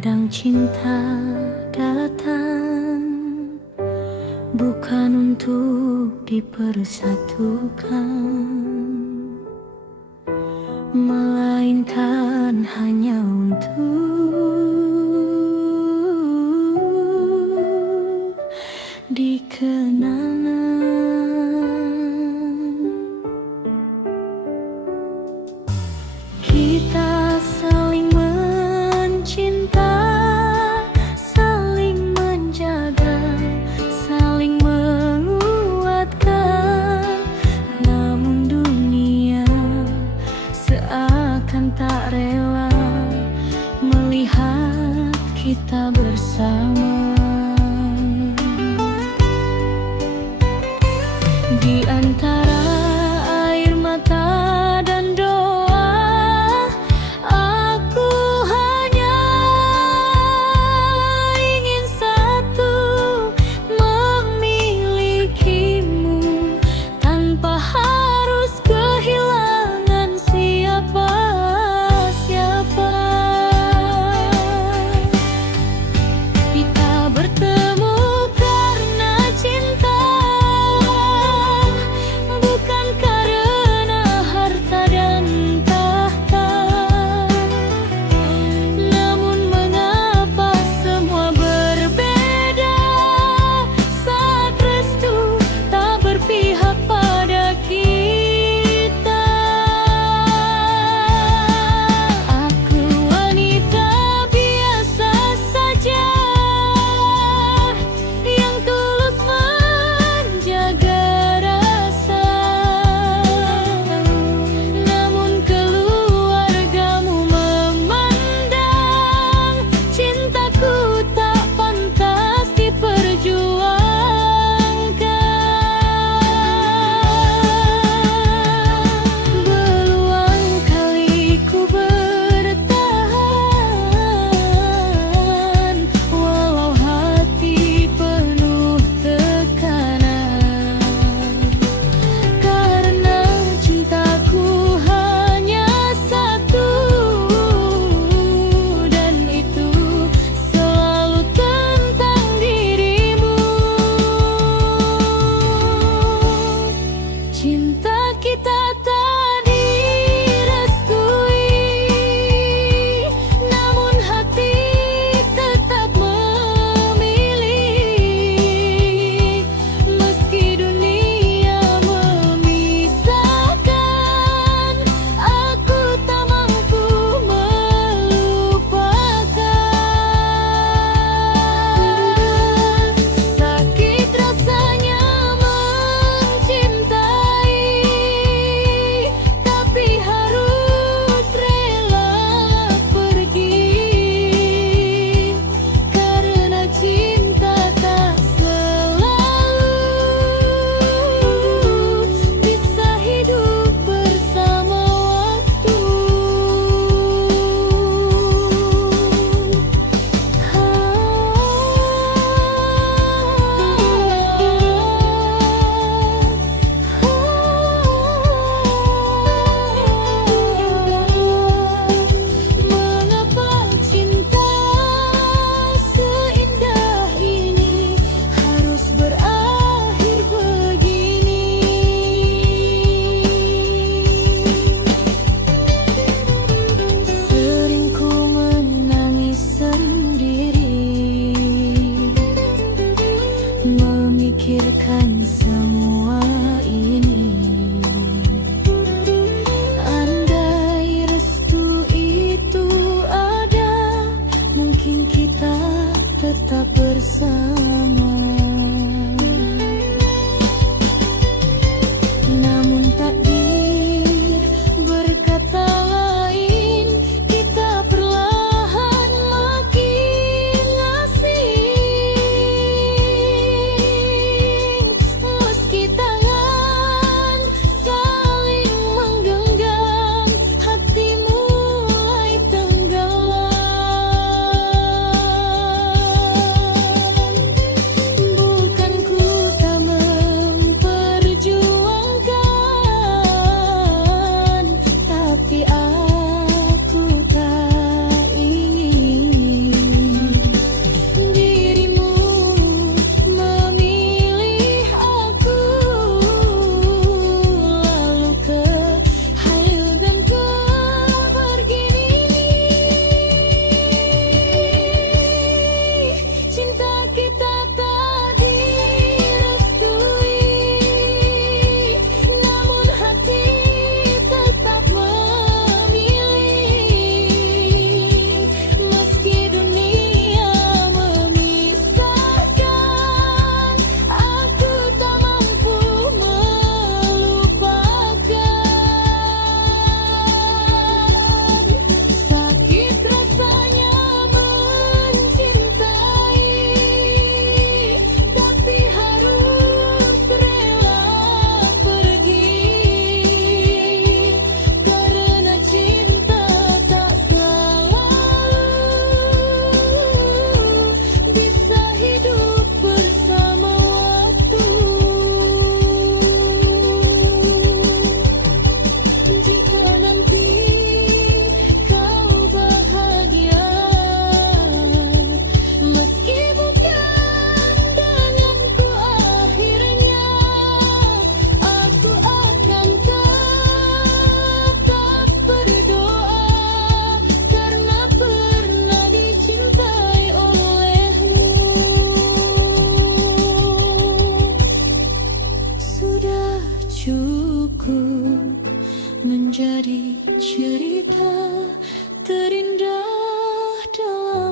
Kadang cinta datang bukan untuk dipersatukan, melainkan hanya untuk dikenang. Kita saling mencinta, saling menjaga, saling menguatkan. Namun dunia seakan tak rela melihat kita bersama. Di antara air mata dan doa, aku hanya ingin satu, memilikimu tanpa harus kehilangan siapa-siapa. Kita bertemu karena cinta,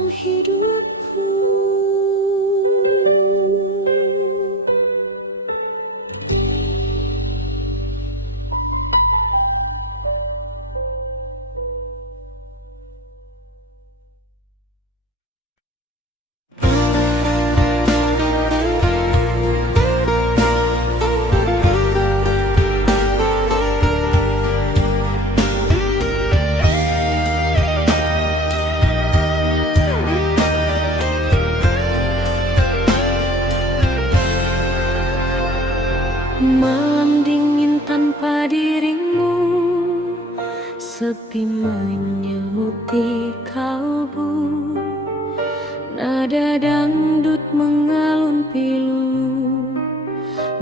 dalam hidupku. Malam dingin tanpa dirimu, sepi menyemuti kalbu. Nada dangdut mengalun pilu,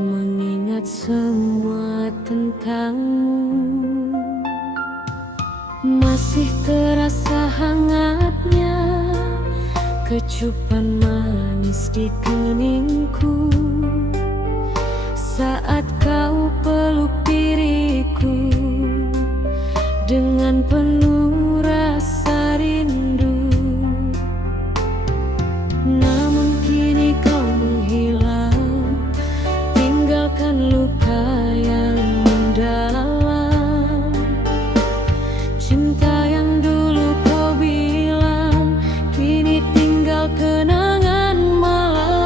mengingat semua tentangmu. Masih terasa hangatnya kecupan manis di keningku saat kau peluk diriku dengan penuh rasa rindu. Namun kini kau menghilang, tinggalkan luka yang mendalam. Cinta yang dulu kau bilang, kini tinggal kenangan malam.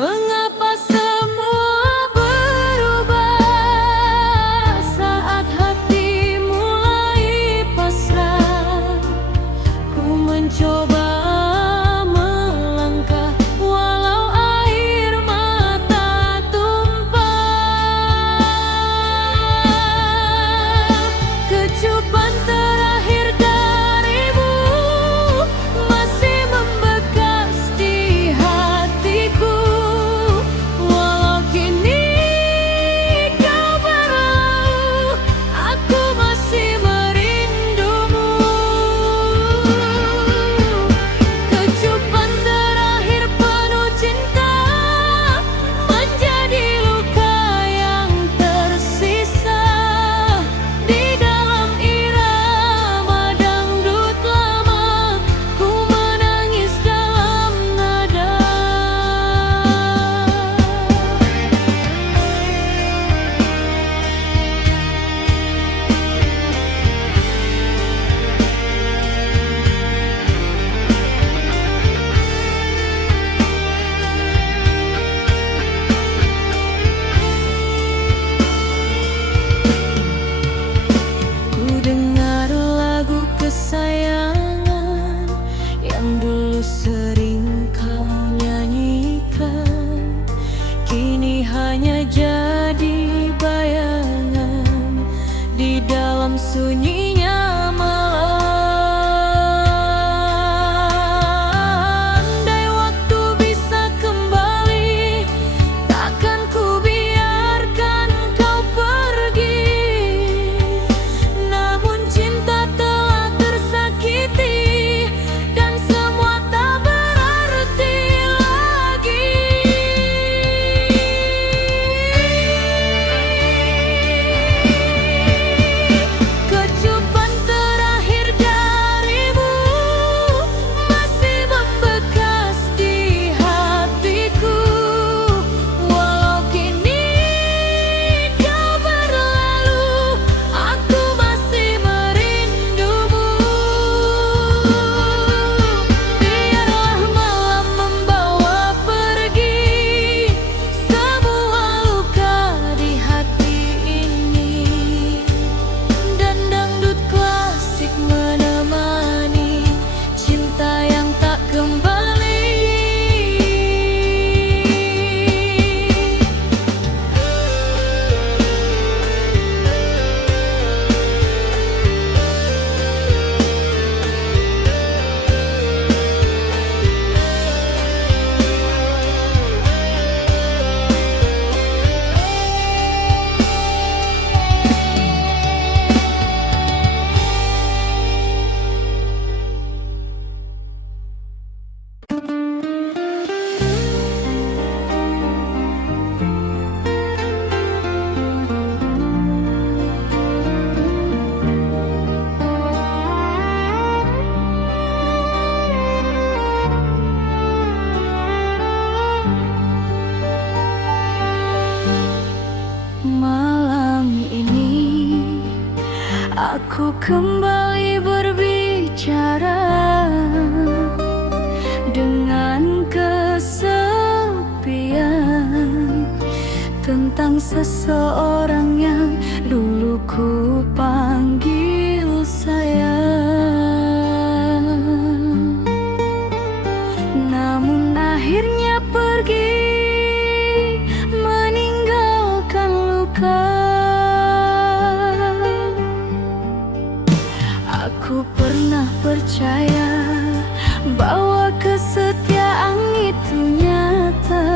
Mengapa semua berubah saat hati mulai pasrah? Ku mencoba melangkah walau air mata tumpah. Kecupan terakhir darimu masih membekas di hatiku. Walau kini kau berlalu, aku masih merindumu. Kecupan terakhir penuh cinta menjadi luka yang tersisa di dalam irama dangdut lama. Ku menangis dalam nada. Ku dengar lagu kesayangan yang dulu sering kau nyanyikan, kini hanya jadi bayangan di dalam sunyinya malam. Andai waktu bisa kembali, takkan ku biarkan kau pergi. Namun cinta telah tersakiti dan semua tak berarti lagi. Kecupan Aku kembali berbicara dengan kesepian tentang seseorang yang dulu ku panggil sayang, namun akhirnya pergi meninggalkan luka. Aku pernah percaya bahwa kesetiaan itu nyata,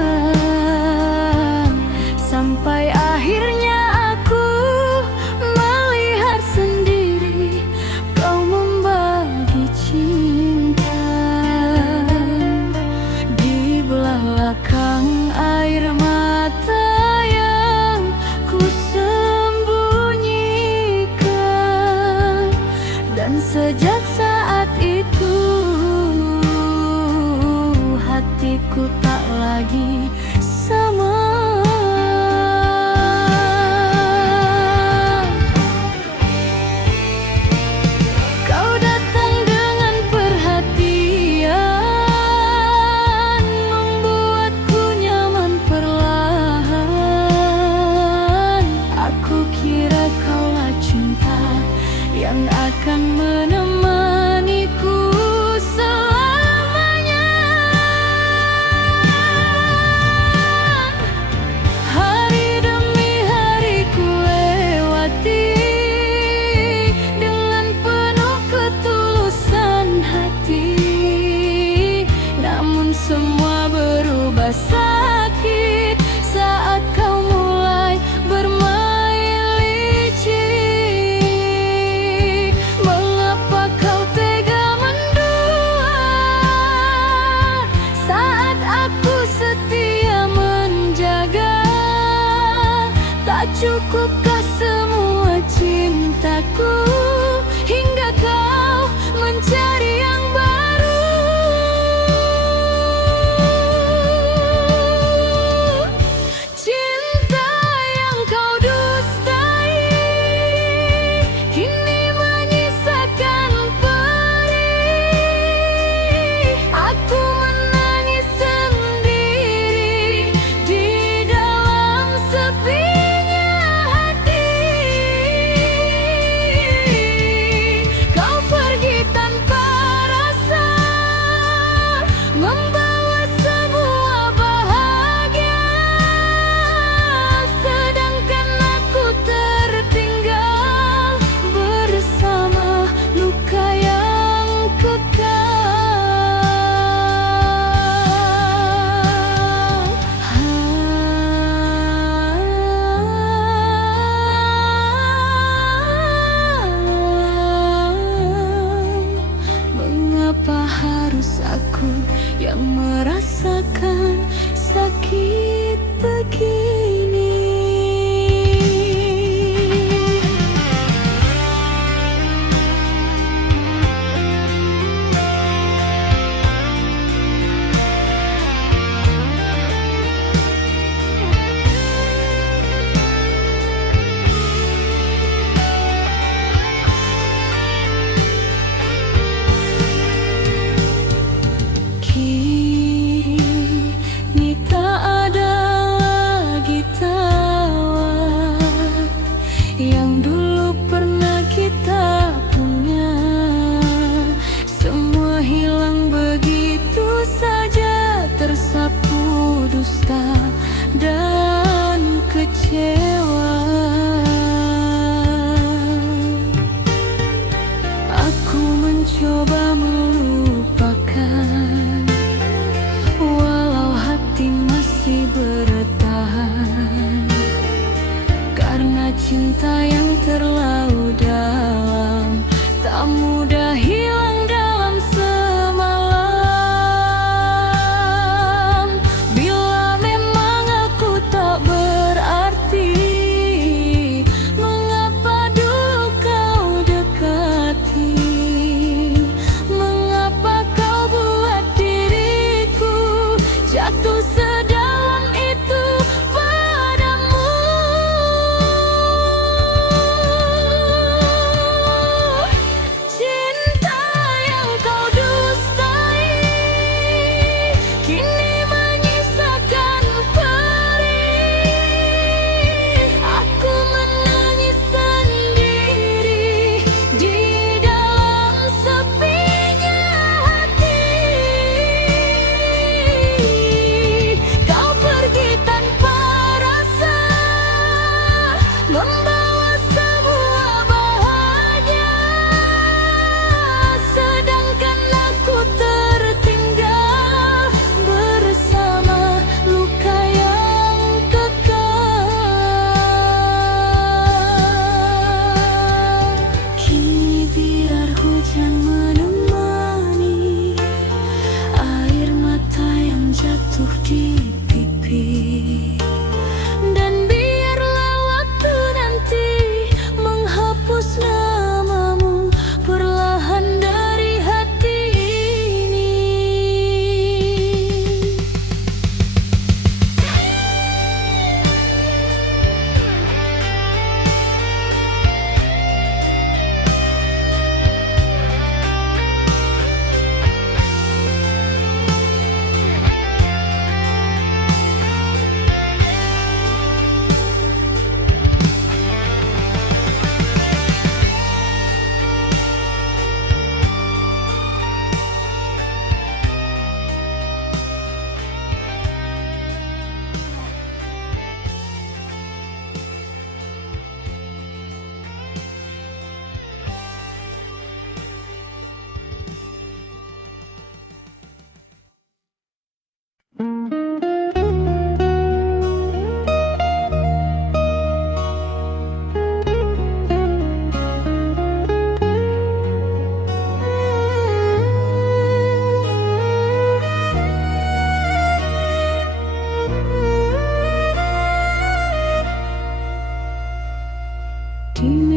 sampai akhirnya aku melihat sendiri kau membagi cinta di belakang air mata yang ku sembunyikan. Dan sejak saat itu hatiku tak lagi sama. Kau datang dengan perhatian, membuatku nyaman perlahan. Aku kira kaulah cinta yang akan menemaniku selamanya. Hari demi hari ku lewati dengan penuh ketulusan hati, namun semua berubah sakit saat kau mulai bermain licik. Mengapa kau tega mendua saat aku setia menjaga? Tak cukupkah semua cintaku hingga kau mencari yang baru? Cinta yang kau dustai kini menyisakan perih. Aku menangis sendiri di dalam sepinya hati. Kau pergi tanpa rasa, membawa semua bahagia, sedangkan aku tertinggal bersama luka yang kekal. Mengapa harus aku yang merasakan sakit begini? Kini tak ada lagi tawa yang dulu pernah kita punya. Semua hilang begitu saja, tersapu dusta dan kecewa. Aku mencoba melupakan, walau hati masih bertahan, karena cinta yang terlalu dalam tak mudah hilang dalam semalam. Bila memang aku tak berarti, mengapa dulu kau dekati? Mengapa kau buat diriku jatuh sedalam itu padamu?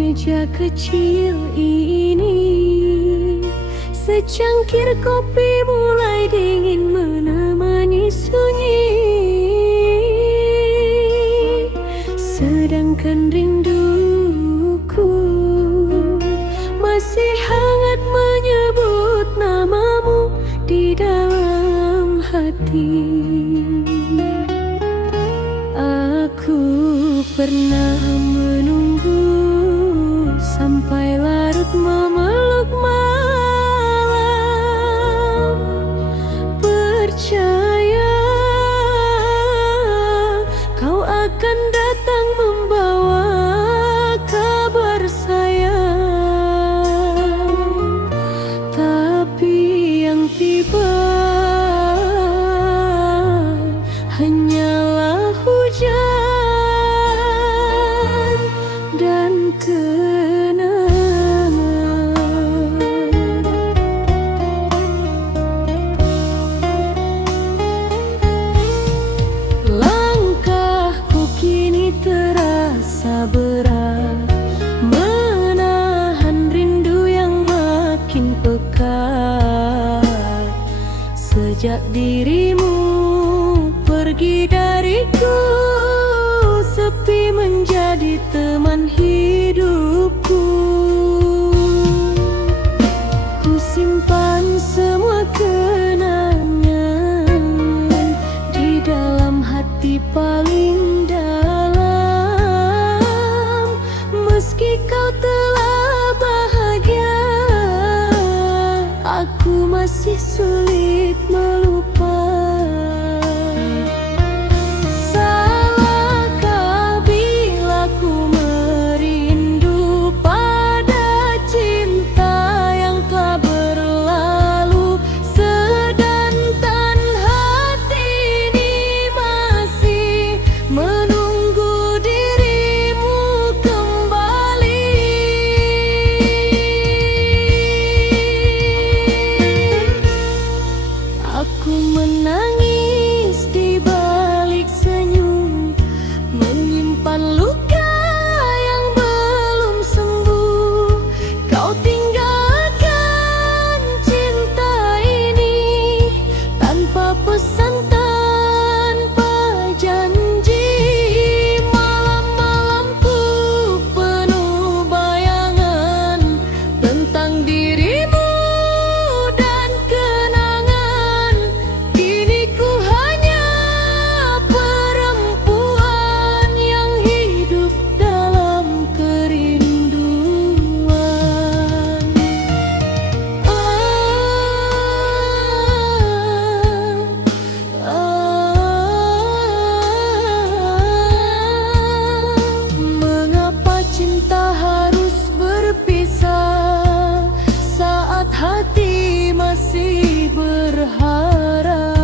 meja kecil ini, secangkir kopi mulai dingin menemani sunyi. Sedangkan rinduku masih hangat menyebut namamu di dalam hati. Aku pernah menunggu sampai larut memeluk malam, percaya kau akan datang membawa kabar sayang. Tapi yang tiba hanyalah hujan dan kenangan. Langkahku kini terasa berat, menahan rindu yang makin pekat. Sejak dirimu pergi dariku, sepi menjadi teman hidupku. Ku simpan semua kenangan di dalam hati paling dalam. Meski kau telah bahagia, aku masih sulit melupa. Salahkah bila ku merindu pada cinta yang telah berlalu, sedangkan hati ini masih menunggu dirimu kembali. Aku menangis di balik senyum, menyimpan luka yang belum sembuh. Kau tinggalkan cinta ini tanpa pesan, tanpa janji. Malam-malamku penuh bayangan tentang dirimu dan kenangan. Kini ku hanya perempuan yang hidup dalam kerinduan. Mengapa cinta harus berpisah saat hati masih berharap?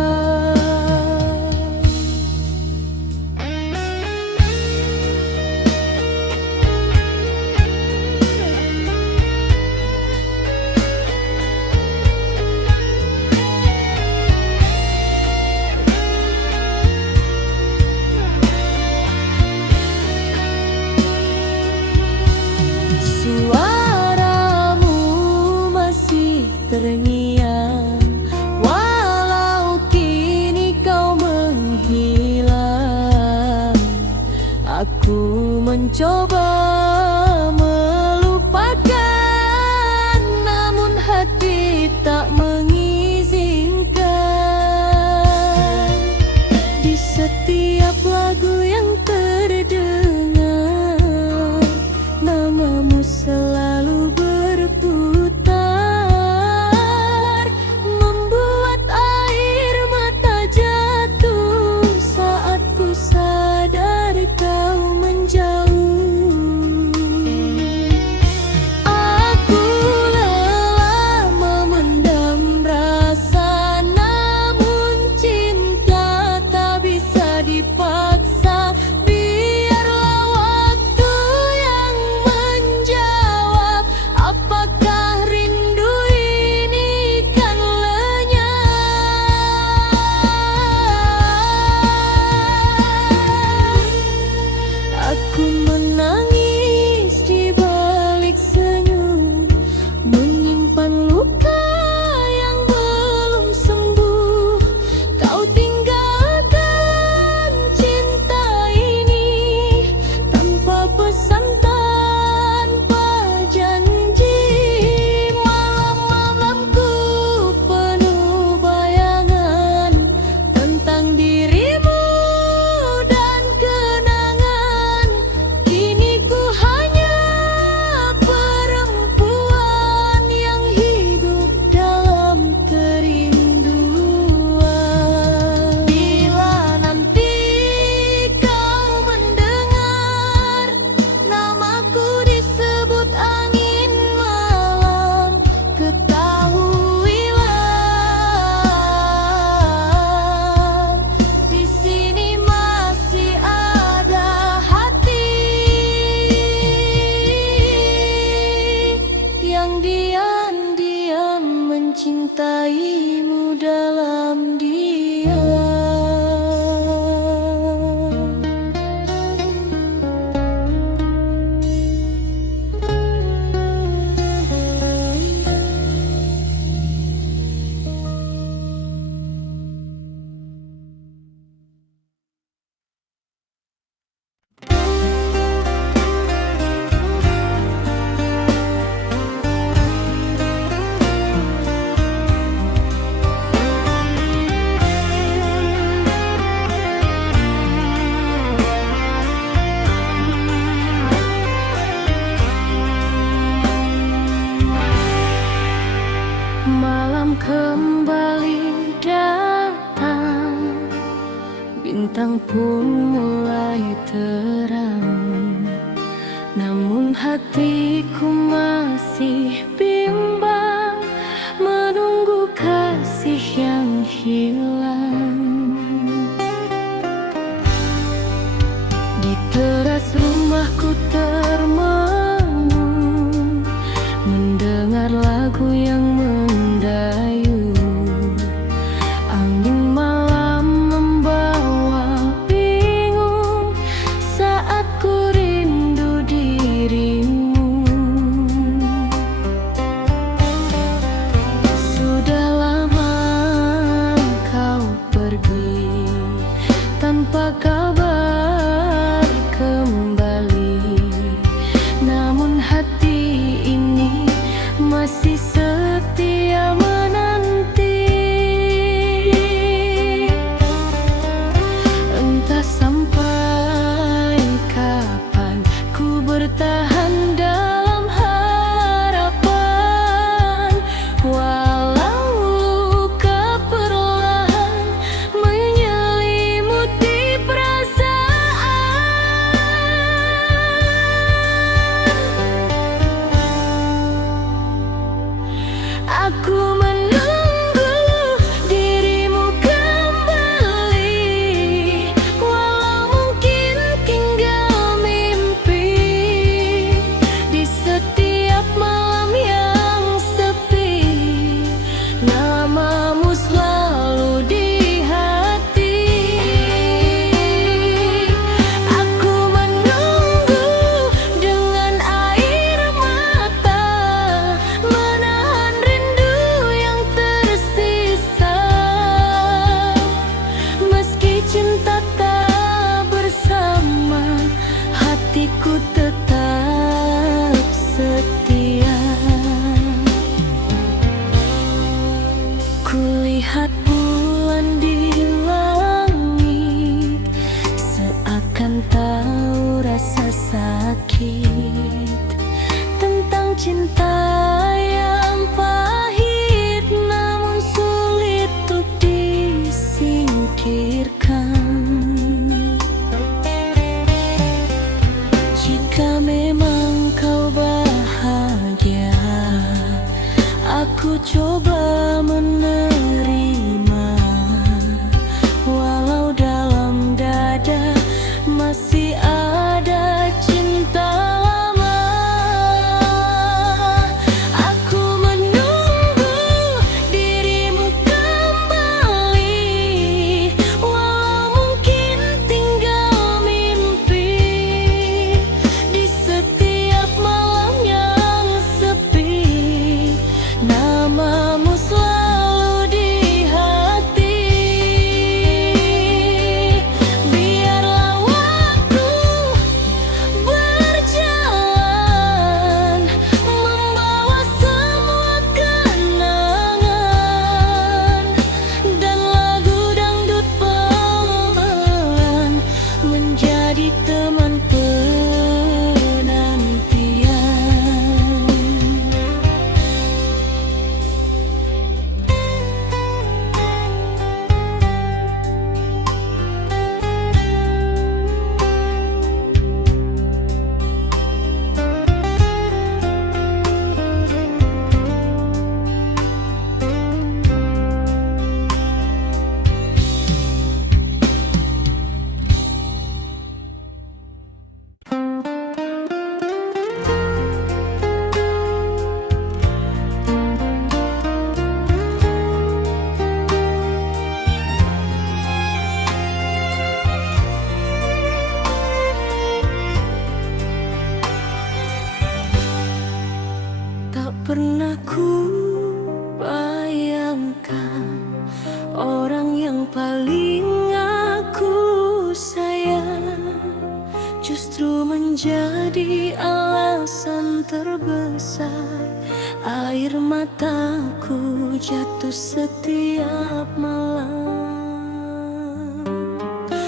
Suaramu masih terngiang, walau kini kau menghilang. Aku mencoba melupakan, namun hati tak mengizinkan. Di setiap lagu yang terdengar, namamu selalu berputar, membuat air mata jatuh saat ku sadar kau menjauh. Aku lelah memendam rasa, namun cinta tak bisa dipaksa. Biarlah waktu yang menjawab apakah siang pun mulai terang, namun hatiku masih bimbang, menunggu kasih yang hilang. Di teras rumahku termenung, mendengar lagu yang mendayu. Angin malam membawa bingung saat ku rindu dirimu. Sudah lama kau pergi tanpa kabar kembali, namun hati ini masih setia menanti. Entah sampai kapan ku bertahan dalam harapan, walau luka perlahan menyelimuti perasaan. Aku menunggu dirimu kembali, walau mungkin tinggal mimpi. Di setiap malam yang sepi, namamu selalu di hati. Aku menunggu dengan air mata, menahan rindu yang tersisa. Meski cinta tak bersama, hatiku tetap setia. Kulihat bulan di langit, seakan tahu rasa sakit tentang cinta yang pahit, namun sulit untuk disingkirkan. Jika memang kau bahagia, aku coba menerima, walau dalam dada masih ada cinta lama. Aku menunggu dirimu kembali, walau mungkin tinggal mimpi. Di setiap malam yang sepi, namamu selalu di hati. Biarlah waktu berjalan, membawa semua kenangan, dan lagu dangdut pelan menjadi teman penantian. Tak pernah ku bayangkan orang yang paling aku sayang justru menjadi alasan terbesar air mataku jatuh setiap malam.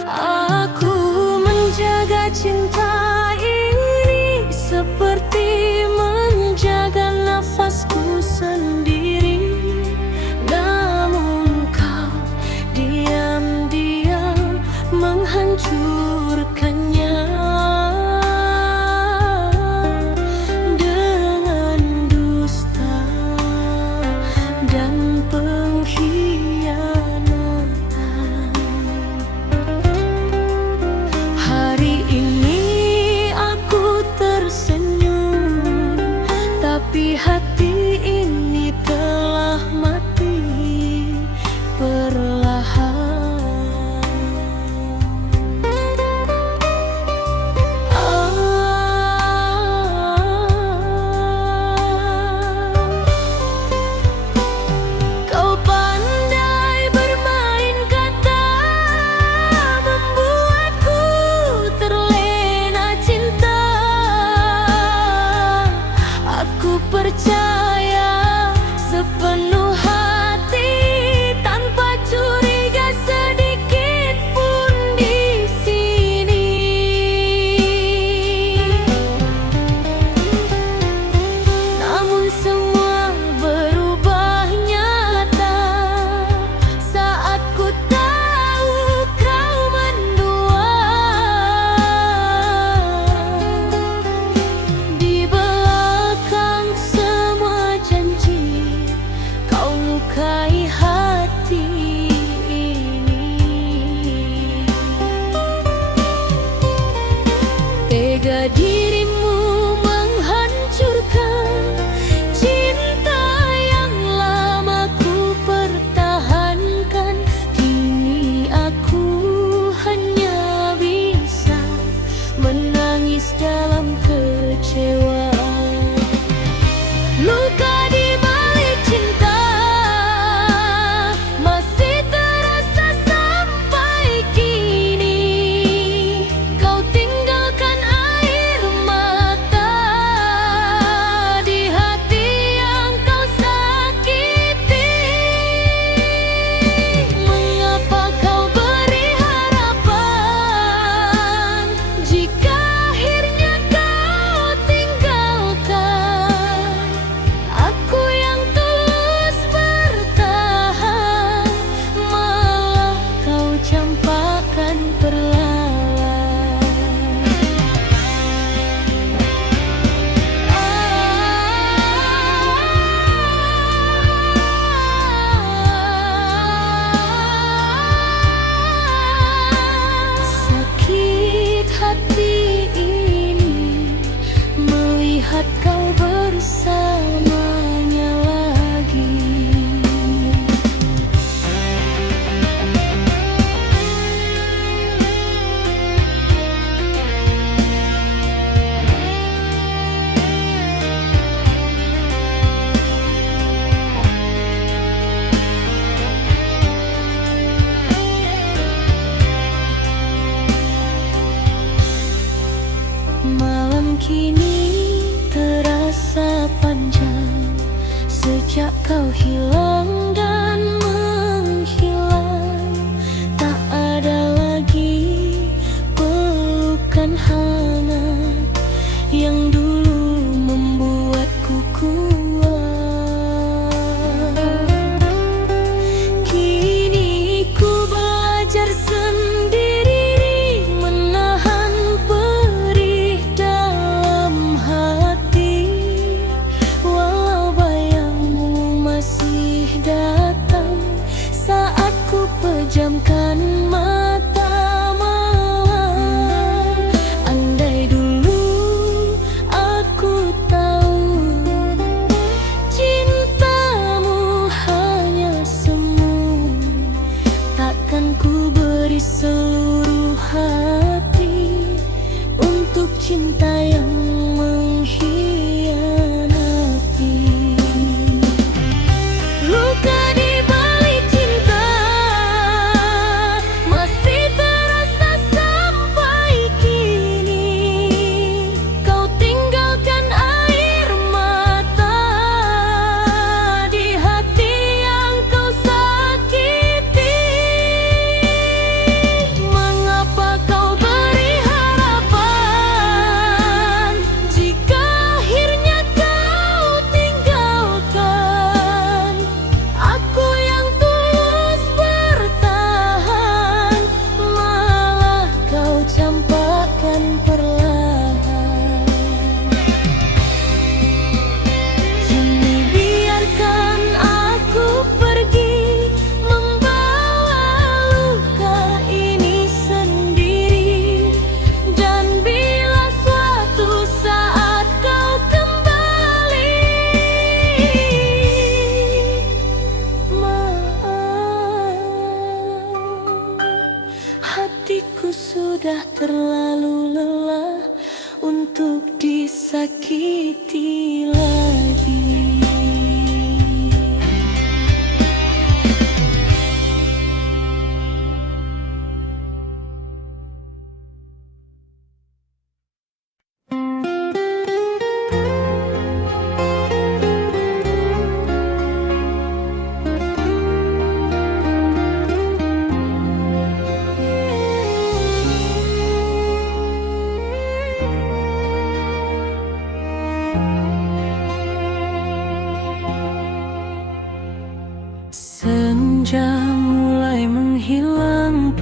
Aku menjaga cinta ini seperti menjaga nafasku sendiri, namun kau diam-diam menghancurkan Aku percaya sepenuh hati, tanpa curiga sedikit pun di sini. Namun semua berubah nyata saat ku tahu kau mendua. Di belakang semua janji, kau lukai hati ini. Tega dirimu menghancurkan cinta yang lama ku pertahankan. Kini aku hanya bisa menangis dalam kecewa. Luka di balik cinta masih terasa sampai kini. Kau tinggalkan air mata di hati yang kau sakiti. Mengapa kau beri harapan jika akhirnya kau tinggalkan? Aku yang tulus bertahan, malah kau campakkan perlahan. Sakit hati ini melihat kau bersamanya lagi. Malam kini terasa panas.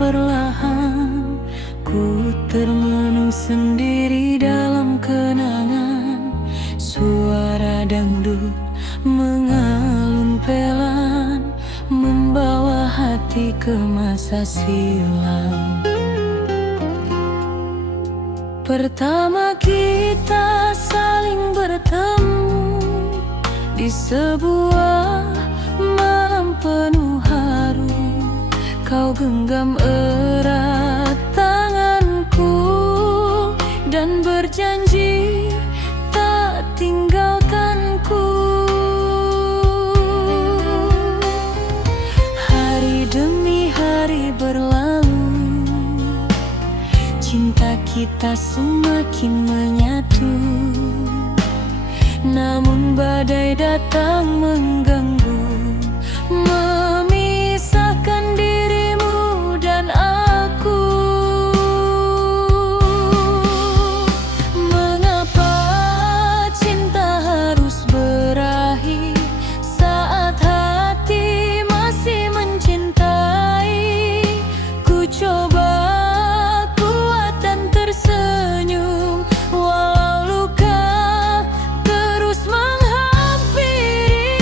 perlahan ku termenung sendiri dalam kenangan. Suara dangdut mengalun pelan, membawa hati ke masa silam. Pertama kita saling bertemu di sebuah malam penuh haru. Kau genggam erat tanganku dan berjanji tak tinggalkanku. Hari demi hari berlalu, cinta kita semakin menyatu. Namun badai datang mengganggu, memisahkan dirimu dan aku. Mengapa cinta harus berakhir saat hati masih mencintai? Ku coba kuat dan tersenyum, walau luka terus menghampiri.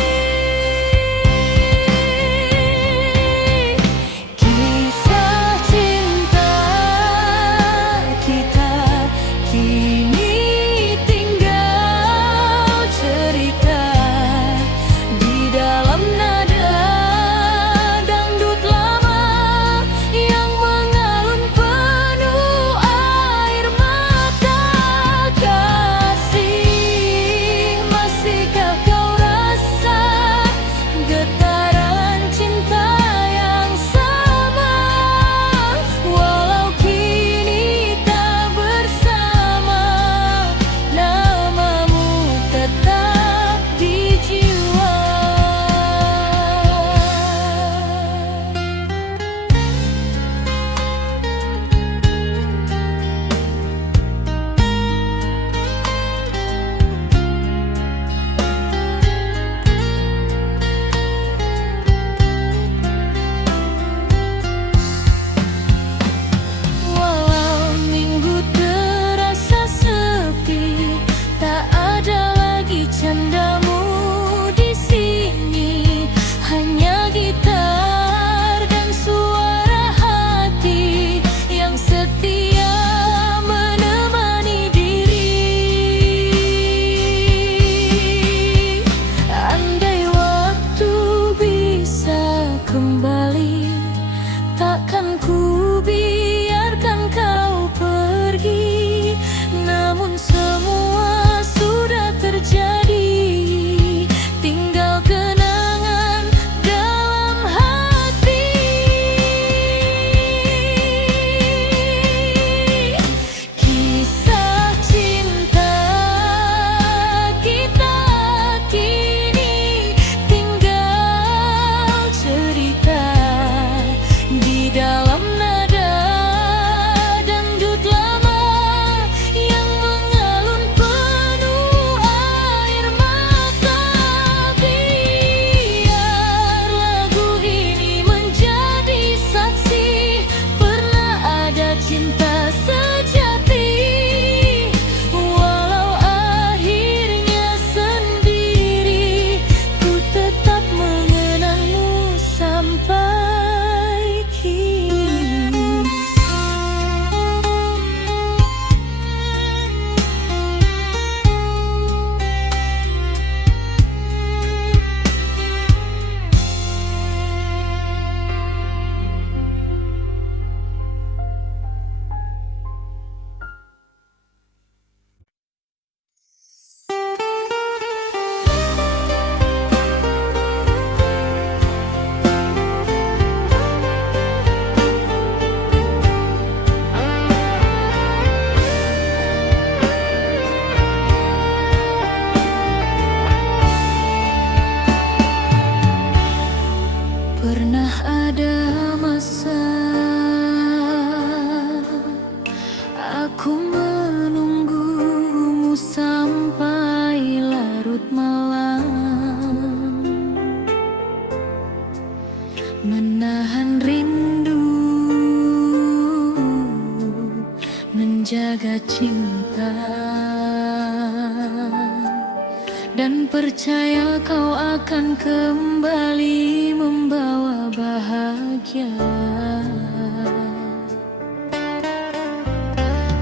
dan percaya kau akan kembali membawa bahagia.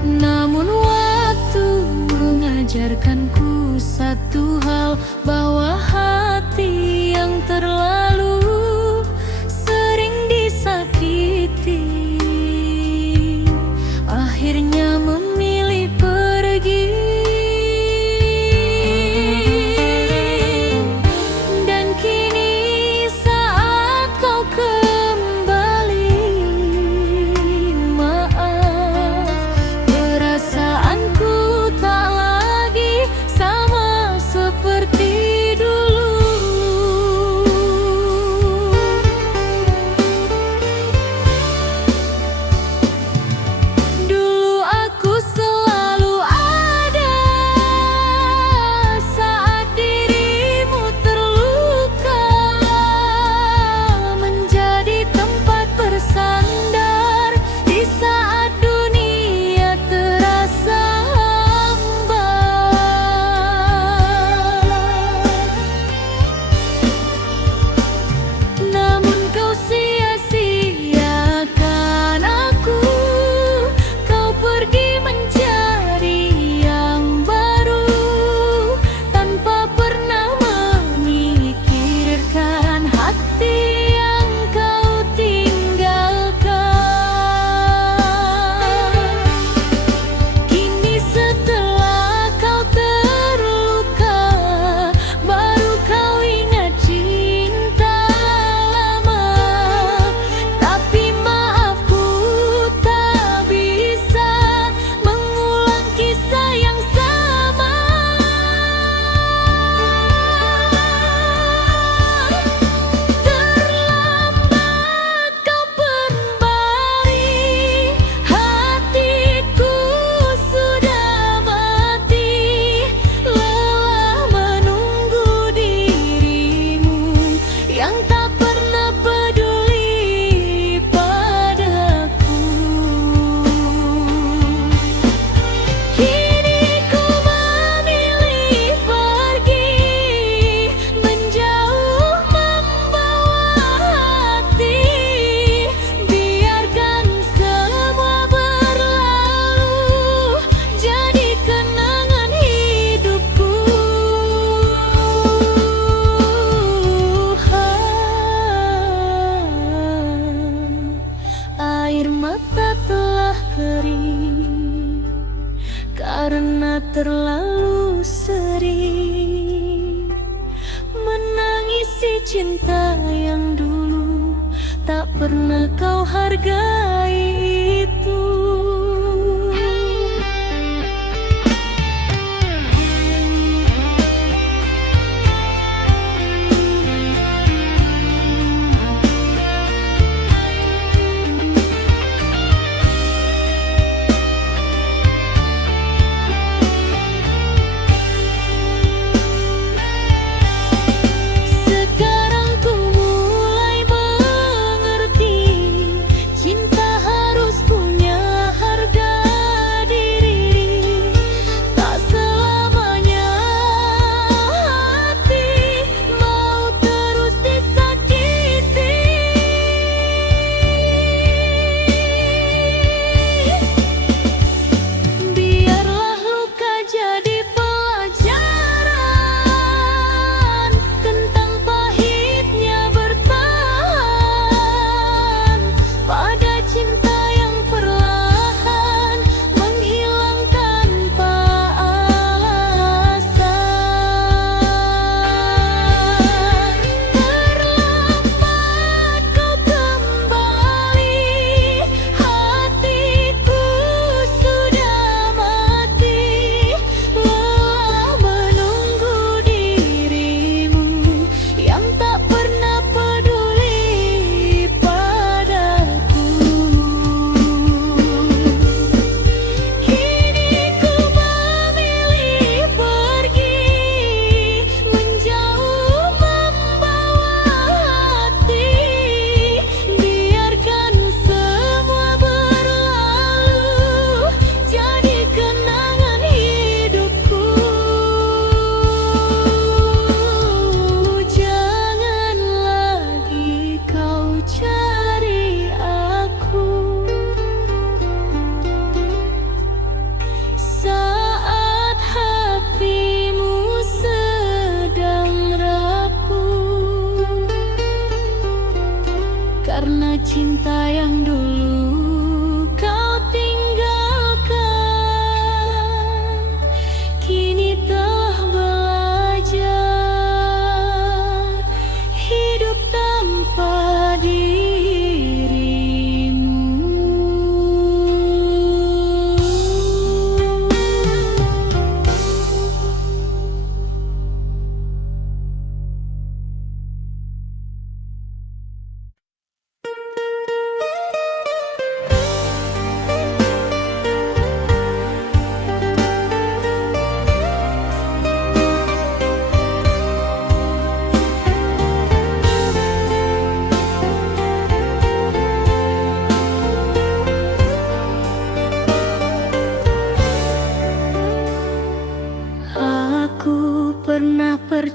Namun waktu mengajarkanku satu hal, bahwa hati yang terlalu sering disakiti akhirnya memilih pergi. Dan kini saat kau kembali, maaf, perasaanku tak lagi sama seperti dulu. Dulu aku selalu ada saat dirimu terluka, menjadi tempat bersandar di saat dunia terasa hambar. Namun kau sia-siakan aku, kau pergi mencari yang baru tanpa pernah memikirkan hati yang kau tinggalkan. Kini setelah kau terluka, baru kau ingat cinta lama. Tapi maafku tak bisa mengulang kisah yang sama. Terlambat kau kembali, hatiku sudah mati. Lelah menunggu dirimu yang tak pernah peduli padaku. Kini ku memilih pergi, menjauh membawa hati. Biarkan semua berlalu, jadi kenangan hidupku. Air mata telah kering karena terlalu sering menangisi cinta yang dulu tak pernah kau hargai itu. Sekarang ku mulai mengerti, cinta harus punya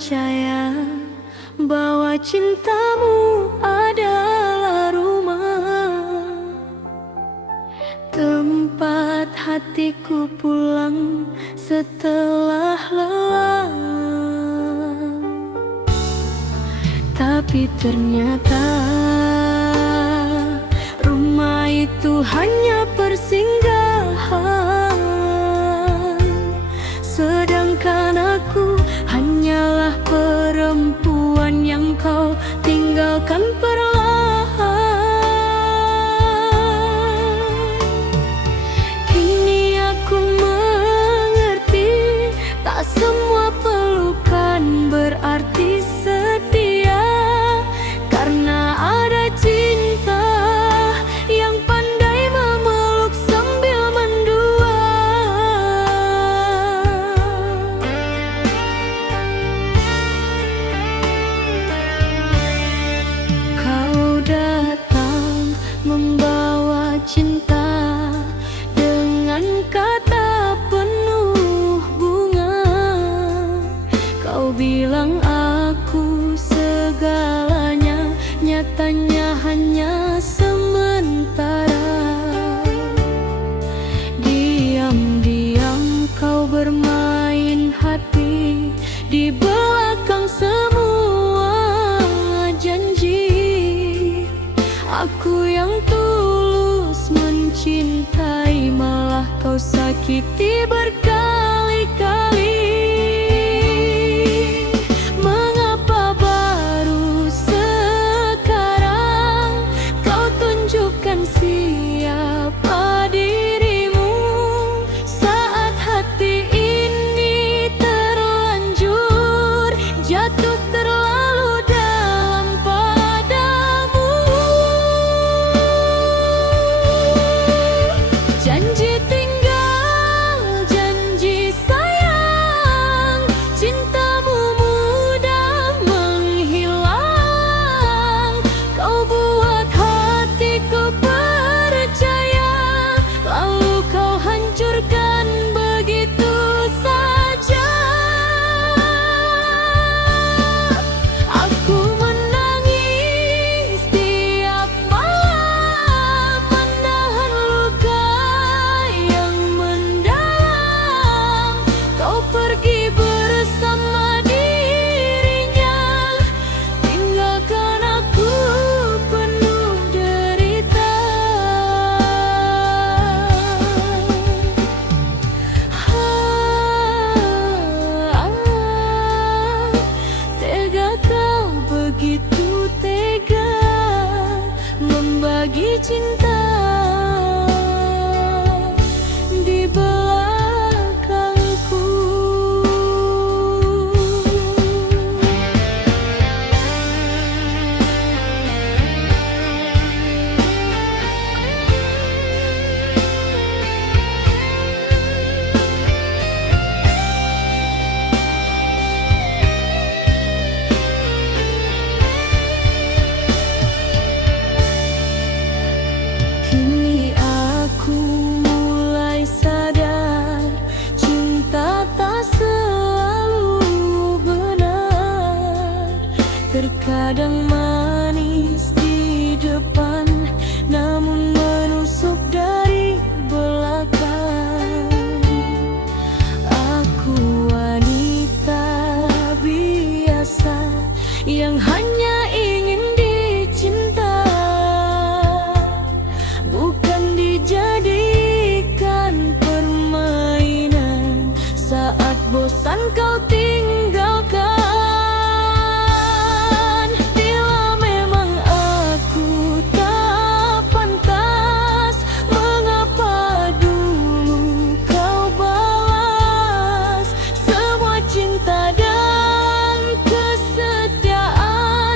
percaya bahwa cintamu adalah rumah, tempat hatiku pulang setelah lelah. Tapi ternyata rumah itu hanya persinggahan, sedangkan aku hanyalah perempuan yang kau tinggalkan perlahan. Kini aku mengerti, tak semua pelukan berarti setia, karena ada cinta yang pandai memeluk sambil mendua. Kau datang membawa cinta dengan kata penuh bunga. Kau bilang aku segalanya, nyatanya hanya sementara. Diam-diam kau bermain hati di belakang semua janji. Aku yang tulus mencintai, malah kau sakiti berkali-kali. Mengapa baru sekarang kau tunjukkan siapa dirimu, saat hati ini terlanjur jatuh terlalu dalam padamu. Janji tinggal, janji sayang, cintamu mudah menghilang. Kau buat hatiku percaya, lalu kau hancurkan begitu saja. Aku menangis tiap malam, menahan luka yang mendalam. Kau pergi bersama dirinya, tinggalkan aku penuh derita. Tega kau, begitu tega membagi cinta di belakangku. Kini aku mulai sadar, cinta tak selalu benar. Terkadang manis di depan, namun menusuk dari belakang. Aku wanita biasa yang hanya ingin dicinta, bukan dijadikan permainan saat bosan kau tinggalkan. Bila memang aku tak pantas, mengapa dulu kau balas semua cinta dan kesetiaan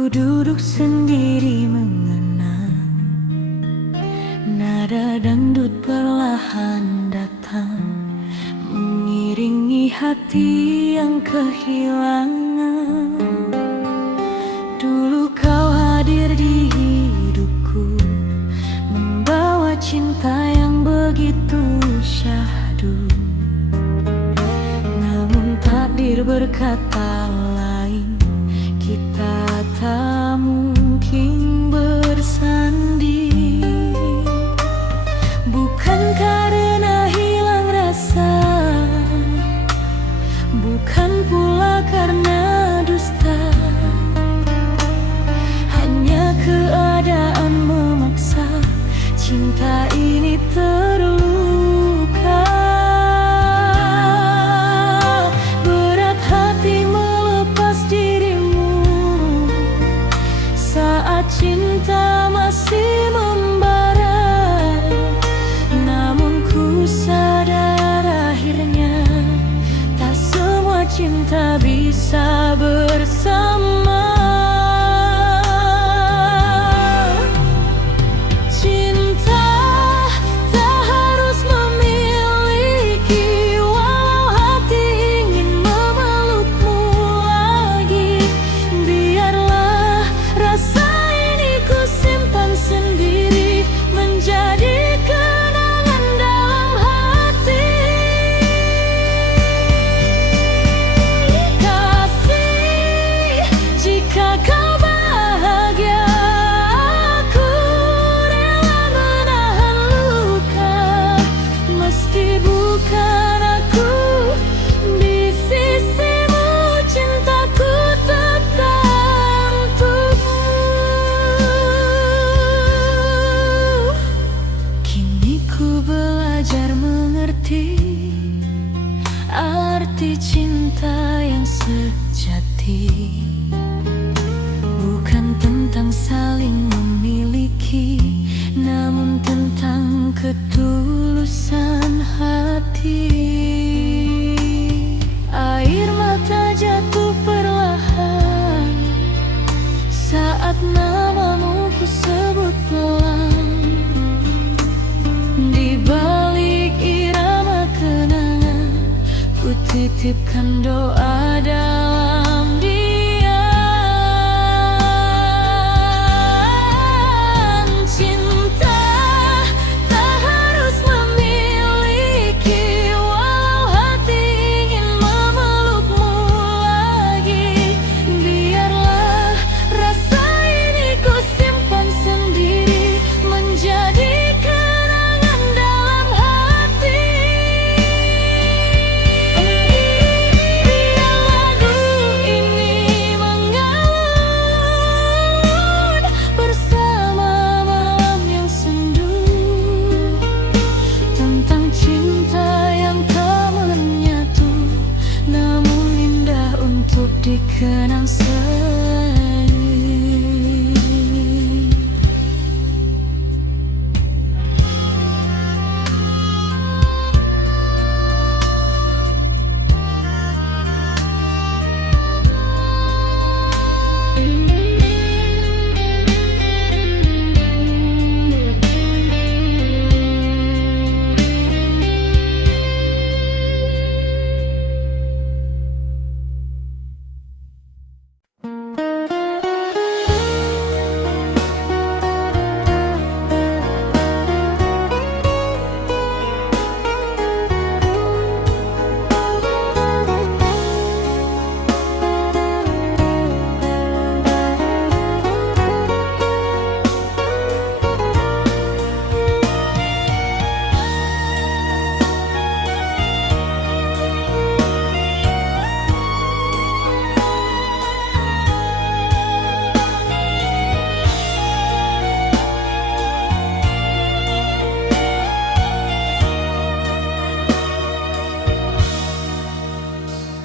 Ku duduk sendiri mengenang nada dangdut perlahan datang, mengiringi hati yang kehilangan. Dulu kau hadir di hidupku, membawa cinta yang begitu syahdu. Namun takdir berkata lain, kita tak mungkin bersanding. Bukan karena hilang rasa, bukan pula karena dusta, hanya keadaan memaksa cinta ini terluka. Berat hati melepas dirimu saat cinta masih membara. Namun ku sadar akhirnya tak semua cinta bisa bersama. Cinta tak harus memiliki, walau hati ingin memelukmu lagi. Biarlah rasa ini ku simpan sendiri, menjadi kenangan dalam hati. Kasih, jika kau bahagia, aku rela menahan luka. Meski bukan aku di sisimu, cintaku tetap untukmu. Kini ku belajar mengerti arti cinta yang sejati. Bukan tentang saling memiliki, namun tentang ketulusan hati. Air mata jatuh perlahan saat namamu ku sebut pelan. Di balik irama kenangan, ku titipkan doa dalam diam. Cinta tak harus memiliki, walau hati ingin memelukmu lagi. Biarlah rasa ini ku simpan sendiri, menjadi kenangan dalam hati. Biar lagu ini mengalun bersama malam yang sendu, tentang cinta yang tak menyatu, namun indah untuk dikenang selalu.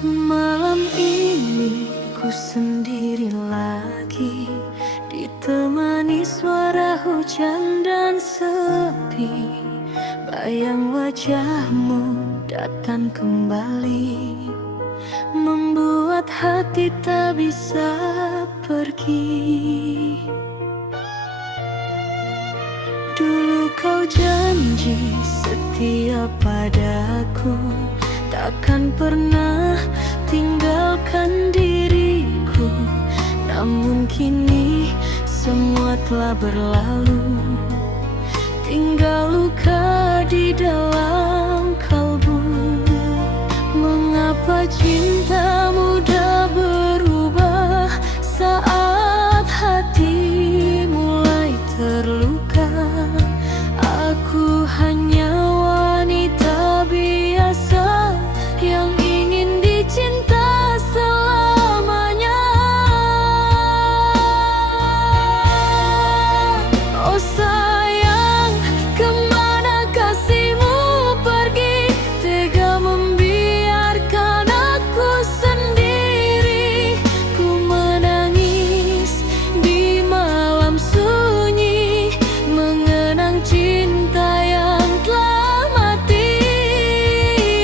Malam ini ku sendiri lagi, ditemani suara hujan dan sepi. Bayang wajahmu datang kembali, membuat hati tak bisa pergi. Dulu kau janji setia padaku, takkan pernah tinggalkan diriku. Namun kini semua telah berlalu, tinggal luka di dalam kalbu. Mengapa cinta mudah berubah saat hati mulai terluka? Aku hanya wanita biasa yang ingin dicinta selamanya. Oh sayang, kemana kasihmu pergi? Tega membiarkan aku sendiri. Ku menangis di malam sunyi, mengenang cinta yang telah mati.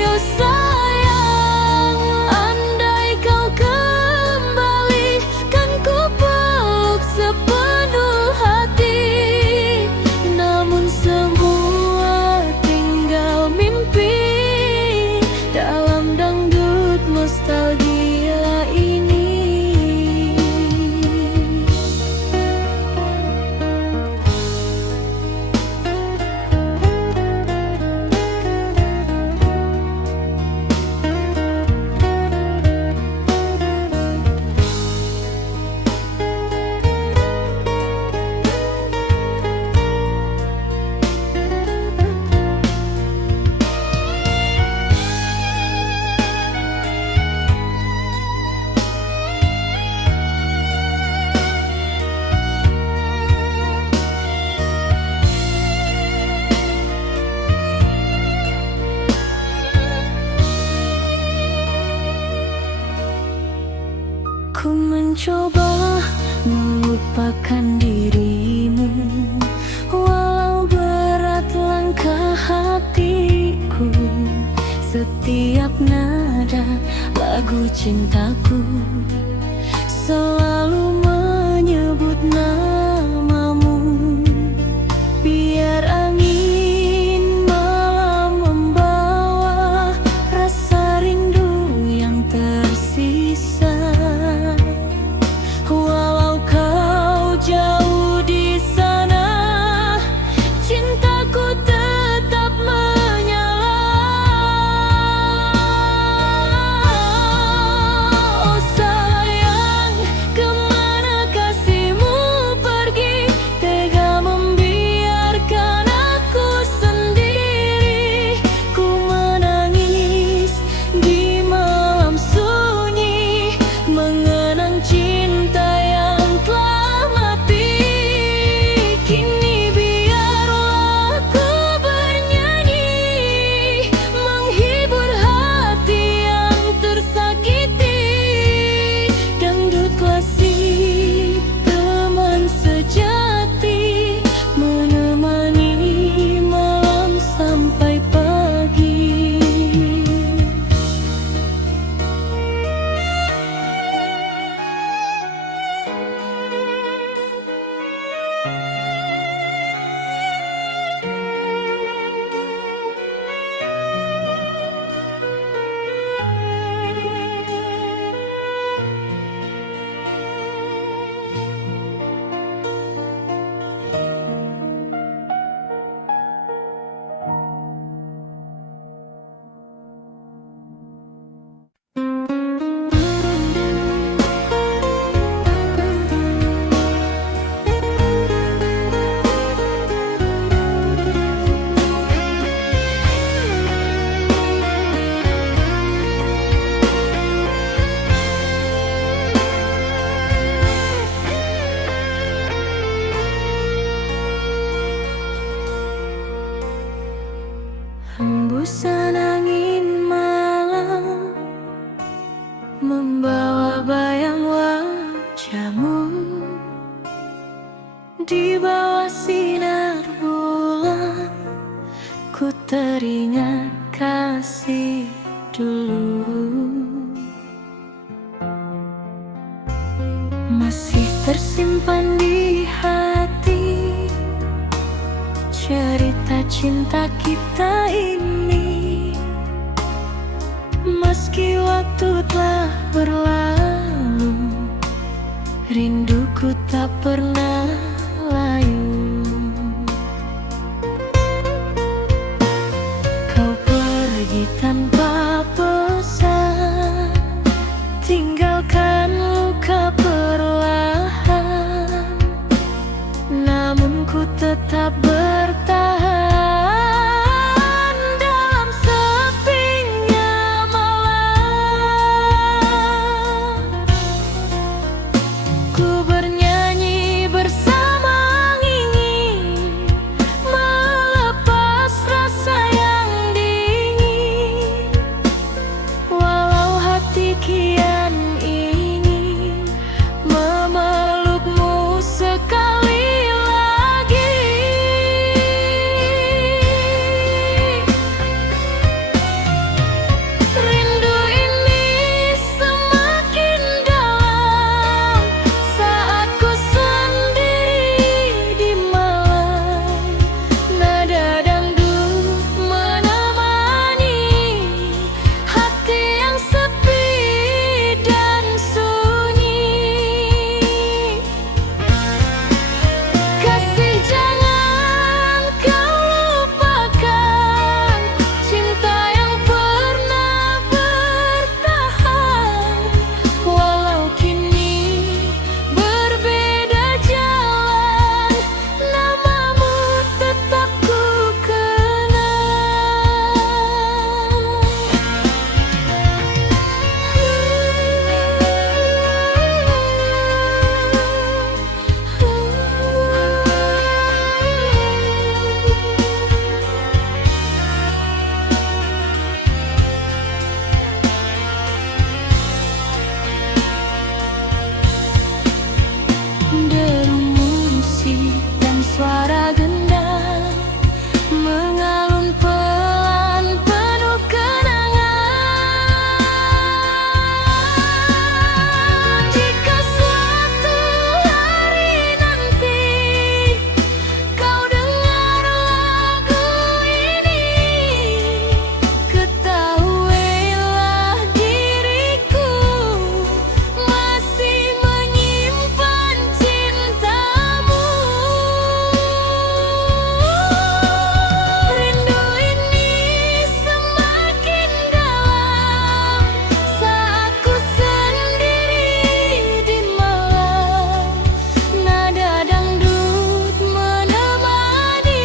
Oh sayang, andai kau kembali, kan ku peluk sepenuh hati. Namun semua tinggal mimpi dalam dangdut nostalgia ini. Ku mencoba melupakan dirimu, walau berat langkah hatiku. Setiap nada lagu cintaku selalu menyebut namamu. Biar angin malam membawa rasa rindu yang tersisa. Walau kau jauh di sana, cintaku tetap menyala. Oh sayang, kemana kasihmu pergi? Tega membiarkan aku sendiri. Ku menangis di malam sunyi, mengenang cinta yang telah mati. Kini biarlah aku bernyanyi, menghibur hati yang tersakiti. Dangdut klasik, teman sejati, menemani malam sampai pagi. Hembusan angin malam membawa bayang wajahmu. Di bawah sinar bulan, ku teringat kasih dulu. masih tersimpan di hati cerita cinta kita ini. Meski waktu telah berlalu, rinduku tak pernah layu. Kau pergi tanpa pesan, tinggalkan luka perlahan. Namun ku tetap bertahan dalam sepinya malam. Ku bernyanyi bersama ingin melepas rasa yang dingin. Walau hati kian ingin memelukmu sekali lagi. Rindu ini semakin dalam saat ku sendiri di malam. Nada dangdut menemani hati yang sepi dan sunyi. Kasih, jangan kau lupakan cinta yang pernah bertahan. Walau kini berbeda jalan, namamu tetap ku deru musik dan suara gendang mengalun pelan penuh kenangan. Jika suatu hari nanti kau dengar lagu ini, ketahuilah diriku masih menyimpan cintamu. Rindu ini semakin dalam saat ku sendiri di malam. Nada dangdut menemani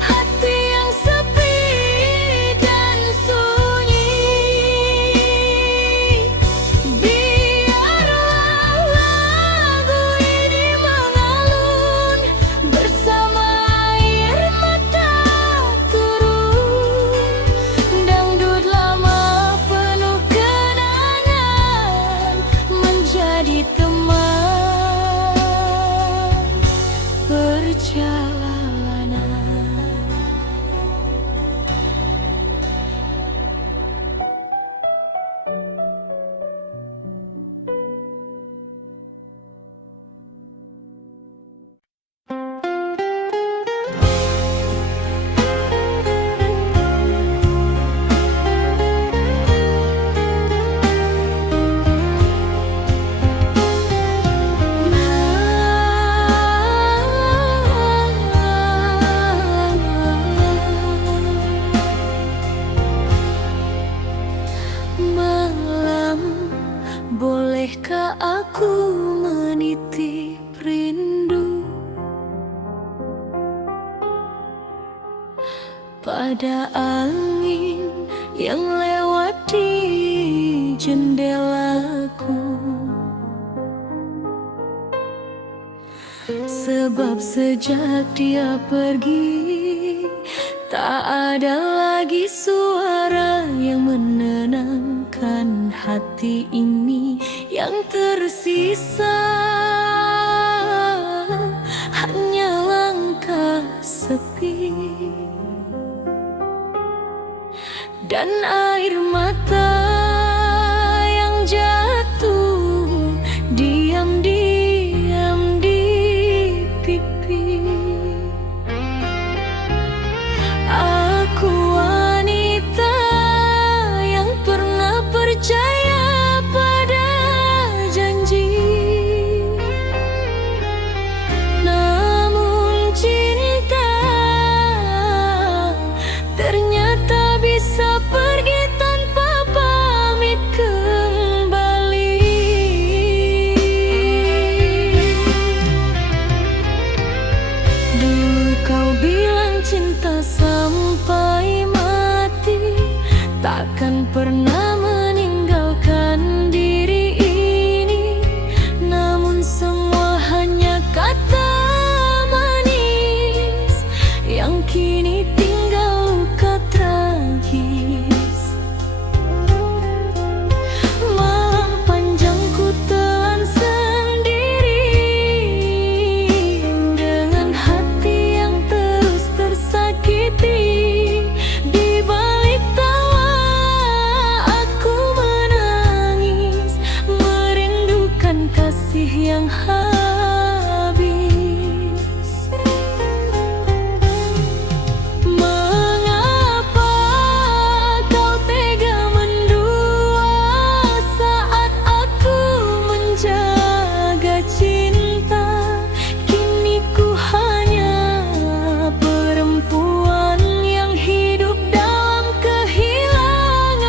hati yang sepi dan sunyi. Biarlah lagu ini mengalun bersama air mata turun. Dangdut lama penuh kenangan menjadi teman perjalanan. Malam, bolehkah aku menitip rindu pada angin yang lewat di jendelaku? Sebab sejak dia pergi, tak ada lagi suara yang menenangkan hati ini. Yang tersisa hanya langkah sepi dan air mata yang jatuh di yang habis. Mengapa kau tega mendua saat aku menjaga cinta? Kini ku hanya perempuan yang hidup dalam kehilangan.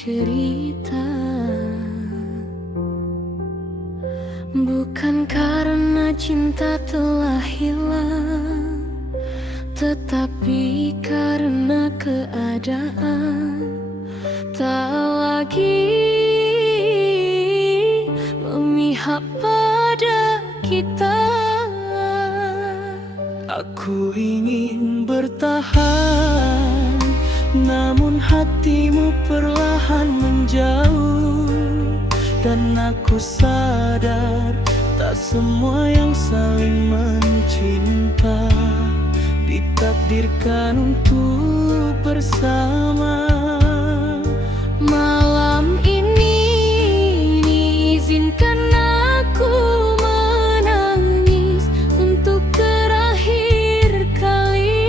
cerita. Bukan karena cinta telah hilang, tetapi karena keadaan tak lagi memihak pada kita. Aku ingin bertahan, namun hatimu perlahan menjauh. Dan aku sadar tak semua yang saling mencinta ditakdirkan untuk bersama. Malam ini izinkan aku menangis untuk terakhir kali.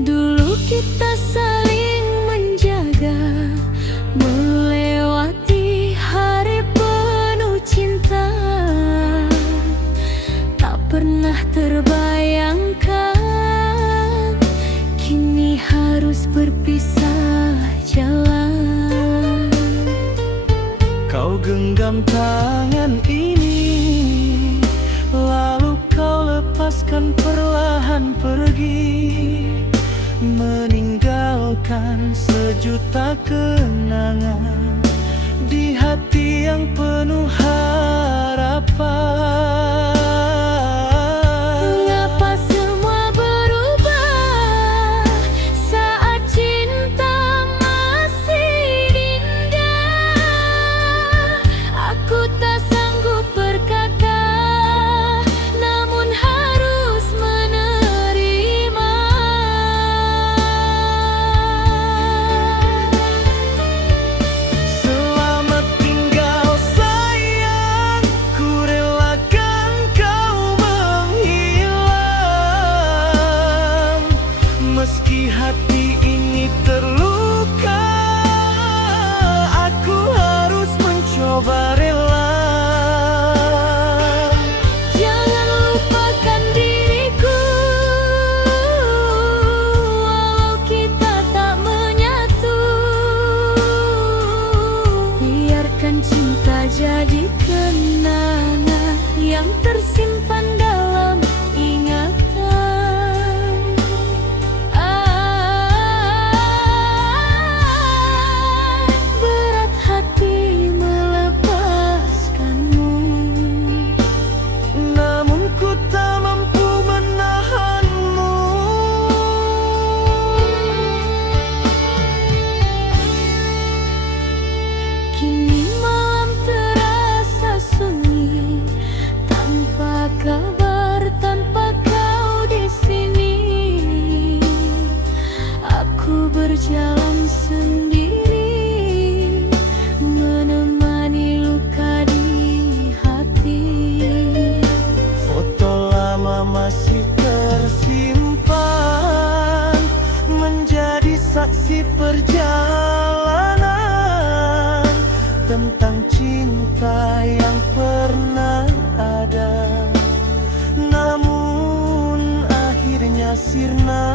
Dulu kita saling menjaga, melewati hari penuh cinta. Tak pernah terbayangkan kini harus berpisah jalan. Kau genggam tangan ini, lalu kau lepaskan perlahan pergi, meninggalkan sejuta kenangan di hati yang penuh harapan. Mengapa semua berubah saat cinta masih indah? Aku tak sanggup berkata, namun harus menerima. Selamat tinggal sayang, ku relakan kau menghilang. Meski hati ini terluka, aku harus mencoba rela. Jangan lupakan diriku, walau kita tak menyatu. Biarkan cinta jadi kenangan yang tersimpan dalam ingatan. Berat hati melepaskanmu, Namun ku tak mampu menahanmu. kini malam terasa sunyi, tanpa kabar, tanpa kau di sini. Aku berjalan sendiri, menemani luka di hati. Foto lama masih tersimpan, menjadi saksi perjalanan tentang cinta yang pernah ada, namun akhirnya sirna.